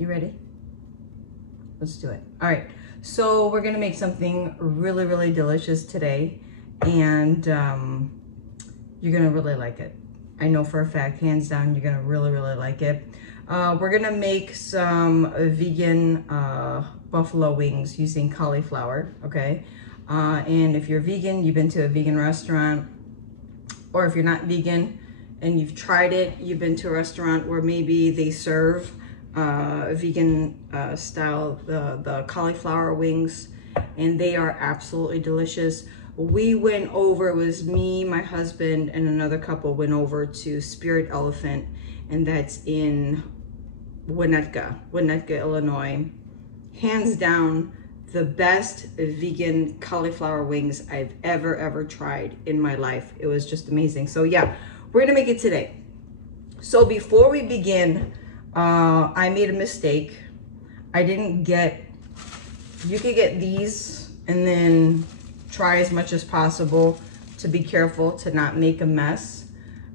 You ready? Let's do it. All right, so we're gonna make something really, really delicious today, and you're gonna really like it. I know for a fact, hands down, you're gonna really, really like it. We're gonna make some vegan buffalo wings using cauliflower, okay? And if you're vegan, you've been to a vegan restaurant, or if you're not vegan and you've tried it, you've been to a restaurant where maybe they serve vegan style, the cauliflower wings, and they are absolutely delicious. We went over, it was me, my husband, and another couple went over to Spirit Elephant, and that's in Winnetka, Illinois. Hands down, the best vegan cauliflower wings I've ever tried in my life. It was just amazing. So yeah, we're gonna make it today. So before we begin, I made a mistake. I didn't get, you could get these and then try as much as possible to be careful to not make a mess.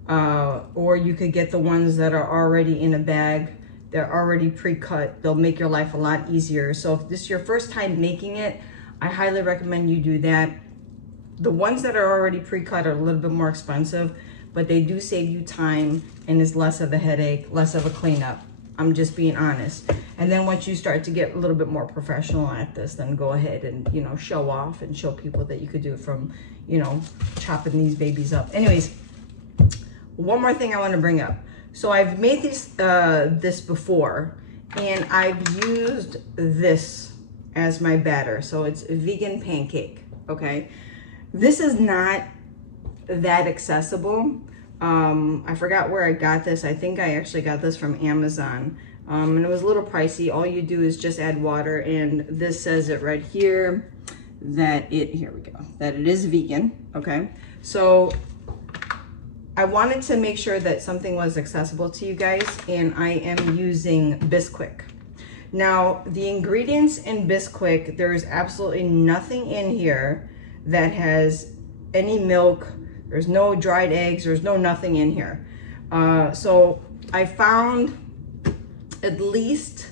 Or you could get the ones that are already in a bag. They're already pre-cut. They'll make your life a lot easier. So if this is your first time making it, I highly recommend you do that. The ones that are already pre-cut are a little bit more expensive, but they do save you time and is less of a headache, less of a cleanup. I'm just being honest. And then once you start to get a little bit more professional at this, then go ahead and, you know, show off and show people that you could do it from, you know, chopping these babies up. Anyways, one more thing I want to bring up. So I've made this before, and I've used this as my batter. So it's a vegan pancake, okay? This is not that accessible. I forgot where I got this. I think I actually got this from Amazon. And it was a little pricey. All you do is just add water, and this says it right here that here we go, that it is vegan, okay? So I wanted to make sure that something was accessible to you guys, and I am using Bisquick. Now, the ingredients in Bisquick, there is absolutely nothing in here that has any milk. There's no dried eggs. There's no nothing in here. So I found at least,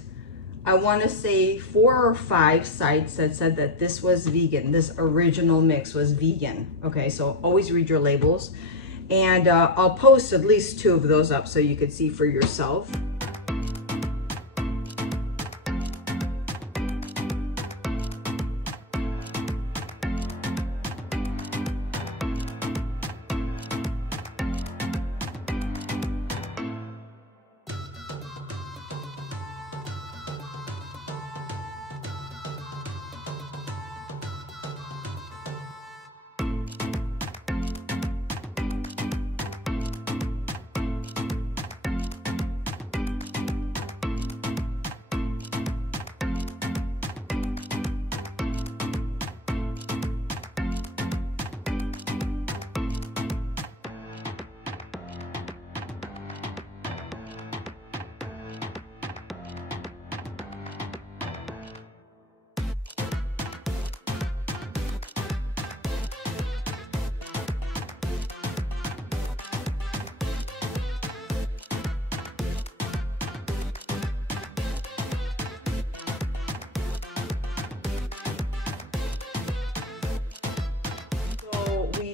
I want to say 4 or 5 sites that said that this was vegan. This original mix was vegan. Okay, so always read your labels. And I'll post at least 2 of those up so you could see for yourself.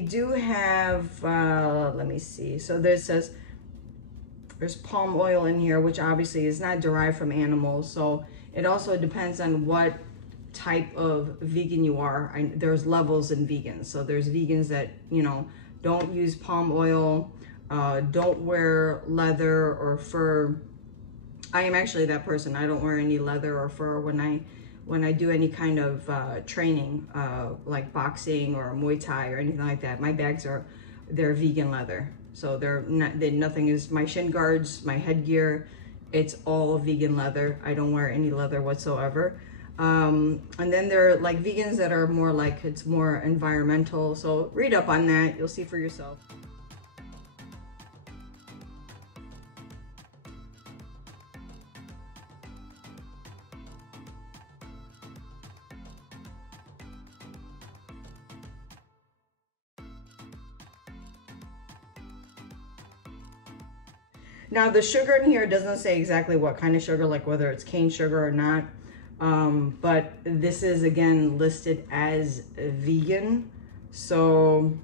Do have, let me see. So there says there's palm oil in here, which obviously is not derived from animals. So it also depends on what type of vegan you are. There's levels in vegans. So there's vegans that, you know, don't use palm oil, don't wear leather or fur. I am actually that person. I don't wear any leather or fur when I do any kind of training, like boxing or Muay Thai or anything like that. My bags they're vegan leather. So nothing is, my shin guards, my headgear, it's all vegan leather. I don't wear any leather whatsoever. And then there are like vegans that are more like, it's more environmental. So read up on that, you'll see for yourself. Now the sugar in here doesn't say exactly what kind of sugar, like whether it's cane sugar or not. But this is again listed as vegan. So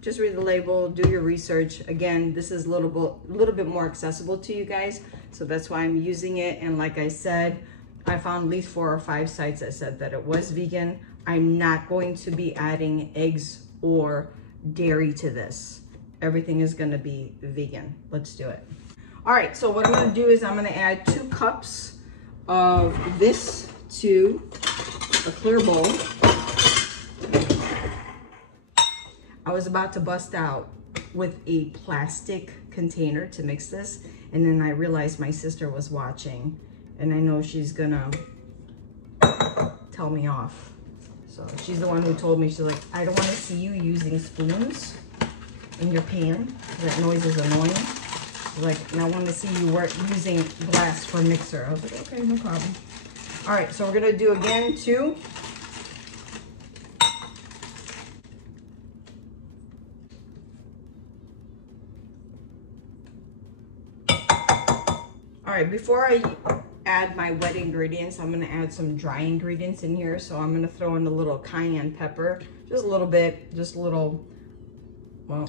just read the label, do your research. Again, this is a little bit more accessible to you guys. So that's why I'm using it. And like I said, I found at least 4 or 5 sites that said that it was vegan. I'm not going to be adding eggs or dairy to this. Everything is gonna be vegan. Let's do it. All right, so what I'm gonna do is I'm gonna add 2 cups of this to a clear bowl. I was about to bust out with a plastic container to mix this, and then I realized my sister was watching, and I know she's gonna tell me off. So she's the one who told me, she's like, I don't want to see you using spoons in your pan. That noise is annoying. She's like, and I want to see you using glass for a mixer. I was like, okay, no problem. All right, so we're gonna do again 2. All right, before I add my wet ingredients, I'm gonna add some dry ingredients in here. So I'm gonna throw in a little cayenne pepper, just a little bit, just a little. Well,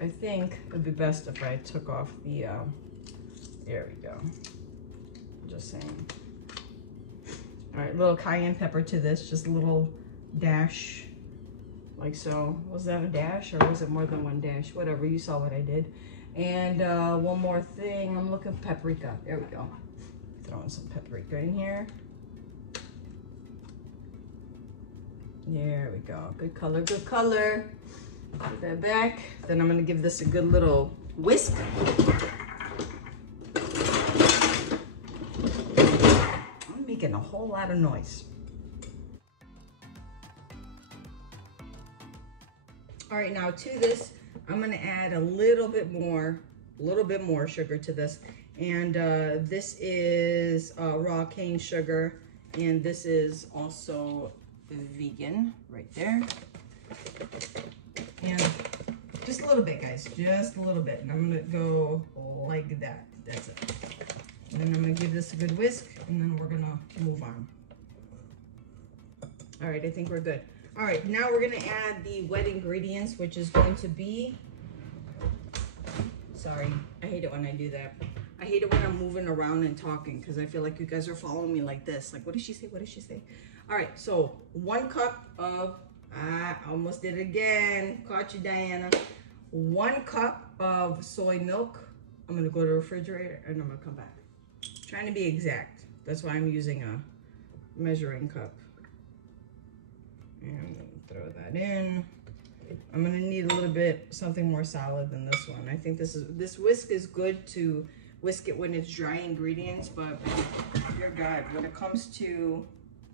I think it would be best if I took off the, there we go, just saying. All right, little cayenne pepper to this, just a little dash, like so. Was that a dash or was it more than 1 dash? Whatever, you saw what I did. And one more thing, I'm looking for paprika. There we go. Throwing some paprika in here. There we go. Good color, good color. Put that back. Then I'm gonna give this a good little whisk. I'm making a whole lot of noise. All right, now to this, I'm gonna add a little bit more sugar to this. And this is raw cane sugar, and this is also vegan right there. And just a little bit, guys, just a little bit. And I'm gonna go like that. That's it. And then I'm gonna give this a good whisk, and then we're gonna move on. All right, I think we're good. All right, now we're gonna add the wet ingredients, which is going to be, sorry, I hate it when I do that. I hate it when I'm moving around and talking because I feel like you guys are following me like this. Like, what did she say? What did she say? All right, so 1 cup of, I almost did it again. Caught you, Diana. 1 cup of soy milk. I'm gonna go to the refrigerator and I'm gonna come back. Trying to be exact. That's why I'm using a measuring cup. And I'm gonna throw that in. I'm gonna need a little bit, something more solid than this one. I think this whisk is good to whisk it when it's dry ingredients, but dear God, when it comes to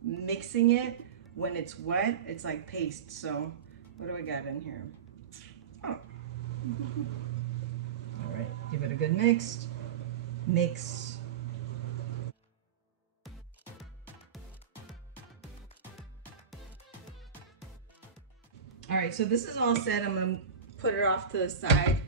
mixing it, when it's wet, it's like paste. So what do we got in here? Oh. All right, give it a good mix. All right, so this is all set. I'm gonna put it off to the side.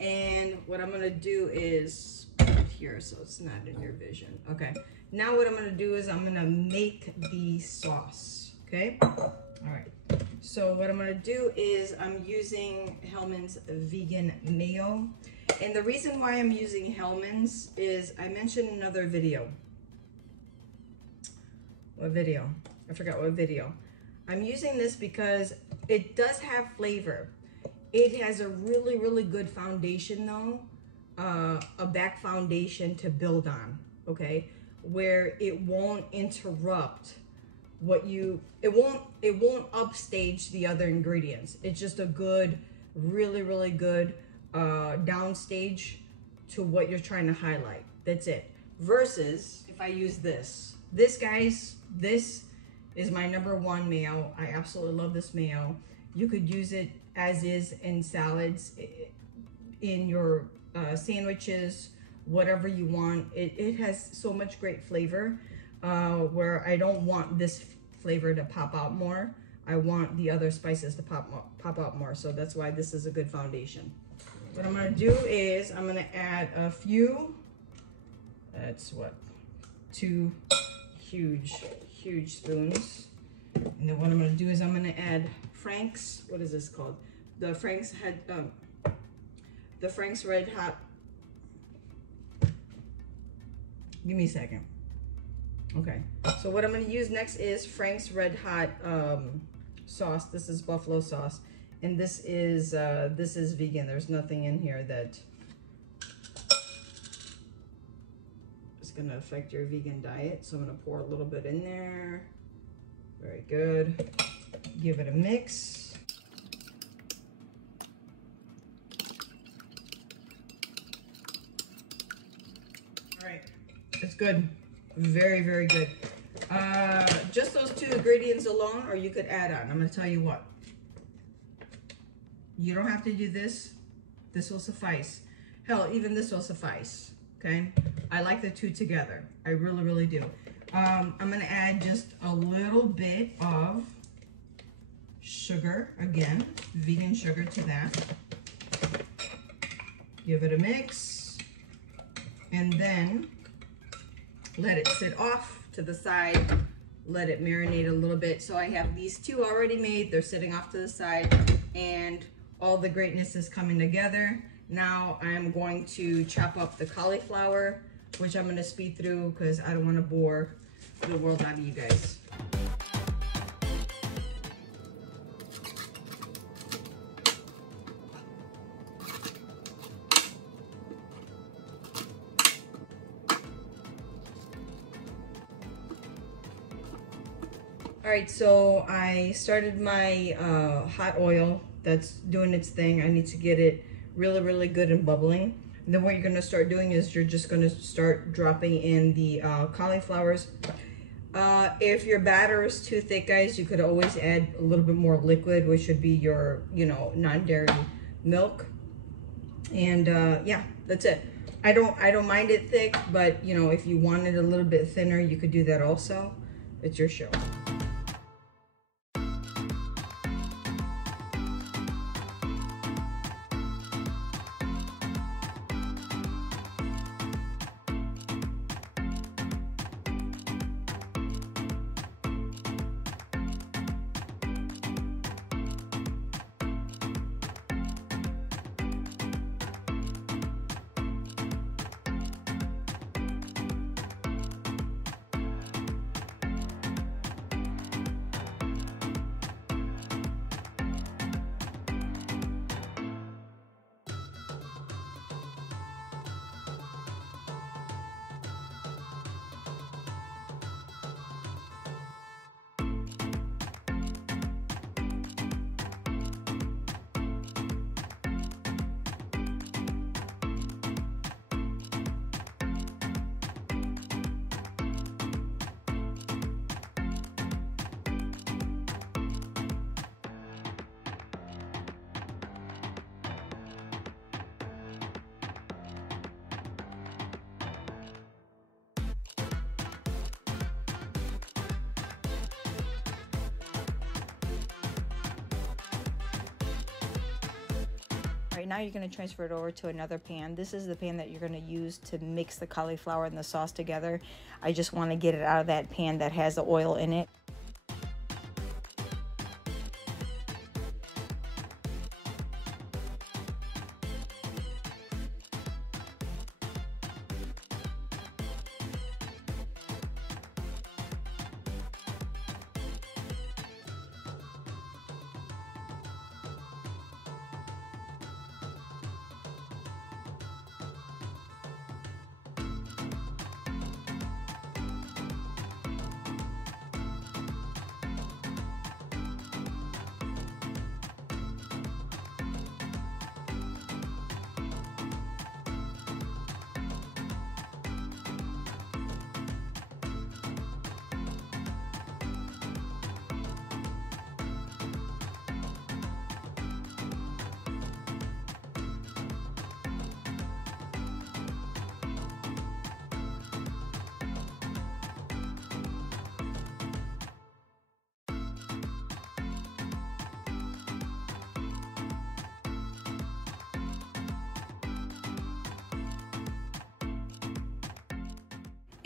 And what I'm gonna do is put it here so it's not in your vision. Okay, now what I'm gonna do is I'm gonna make the sauce, okay? All right, so what I'm gonna do is I'm using Hellmann's vegan mayo. And the reason why I'm using Hellmann's is I mentioned in another video. What video? I forgot what video. I'm using this because it does have flavor. It has a really, really good foundation though, a back foundation to build on, okay? Where it won't interrupt it won't upstage the other ingredients. It's just a good, really, really good downstage to what you're trying to highlight. That's it. Versus if I use this. This, guys, this is my #1 mayo. I absolutely love this mayo. You could use it as is in salads, in your sandwiches, whatever you want. It has so much great flavor where I don't want this flavor to pop out more. I want the other spices to pop out more. So that's why this is a good foundation. what I'm gonna do is I'm gonna add a few, that's what, 2 huge spoons. And then what I'm gonna do is I'm gonna add Frank's, what is this called? The Frank's Red Hot. Give me a second. Okay, so what I'm gonna use next is Frank's Red Hot sauce. This is buffalo sauce, and this is vegan. There's nothing in here that is gonna affect your vegan diet. So I'm gonna pour a little bit in there. Very good. Give it a mix. All right, it's good. Very, very good. Just those 2 ingredients alone, or you could add on. I'm gonna tell you what. You don't have to do this. This will suffice. Hell, even this will suffice, okay? I like the 2 together. I really, really do. I'm gonna add just a little bit of sugar, again, vegan sugar to that. Give it a mix, and then let it sit off to the side, let it marinate a little bit. So I have these 2 already made, they're sitting off to the side, and all the greatness is coming together. Now I'm going to chop up the cauliflower, which I'm gonna speed through because I don't wanna bore the world out of you guys. All right, so I started my hot oil that's doing its thing. I need to get it really, really good and bubbling. And then what you're gonna start doing is you're just gonna start dropping in the cauliflowers. If your batter is too thick, guys, you could always add a little bit more liquid, which would be your, non-dairy milk. And yeah, that's it. I don't mind it thick, but if you want it a little bit thinner, you could do that also. It's your show. Right now you're going to transfer it over to another pan. This is the pan that you're going to use to mix the cauliflower and the sauce together. I just want to get it out of that pan that has the oil in it.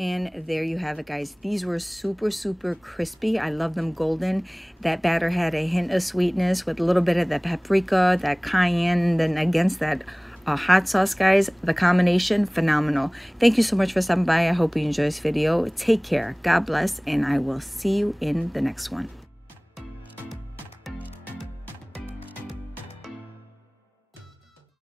And there you have it, guys. These were super, super crispy. I love them golden. That batter had a hint of sweetness with a little bit of that paprika, that cayenne, and then against that hot sauce, guys. The combination, phenomenal. Thank you so much for stopping by. I hope you enjoyed this video. Take care. God bless, and I will see you in the next one.